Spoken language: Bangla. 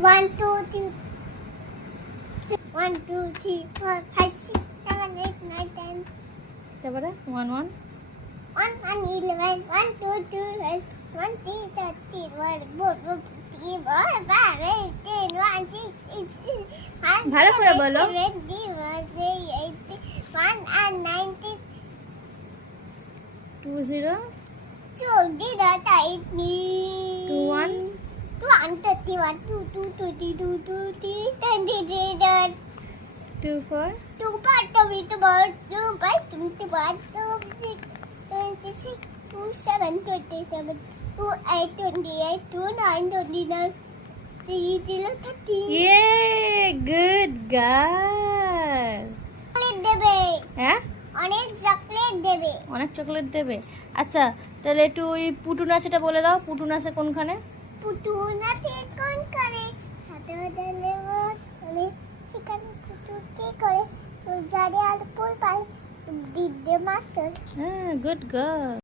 1, 2, 3. 1, 2, 3, 4, 5, 6, 7, 8, 9, 10. তারপরে 1 1 1, 1, 11. 1, 2, 2, 1, 3, 13. 1, 4, 3, 4, 5, 8, 10. 1, 6, 6, 1, ভালো করে 7, বলো। 70, 80, 1, and 90. 2 0 2, 2 1 31, 2, 2, 22, 2, 3, 23, 2 4 2, 5, 24, 2, 5, 21, 2, 6, 26, 2, 7, 27, 2, 8, 28, 2, 9, 29, 3, 0, 30. ইয়ে গুড গার্ল। চকলেট দেবে, হ্যাঁ অনেক চকলেট দেবে। অনেক চকলেট দেবে। আচ্ছা তাহলে একটু ওই পুটু নাচটা বলে দাও। পুটু নাচে কোনখানে? পুটু নাচে কোন করে, সাথে ডালে বসে, সেখানে পুটু কি করে, সুজারে আর ফুল পায়, দিদে মাসল। হ্যাঁ গুড গার্ল।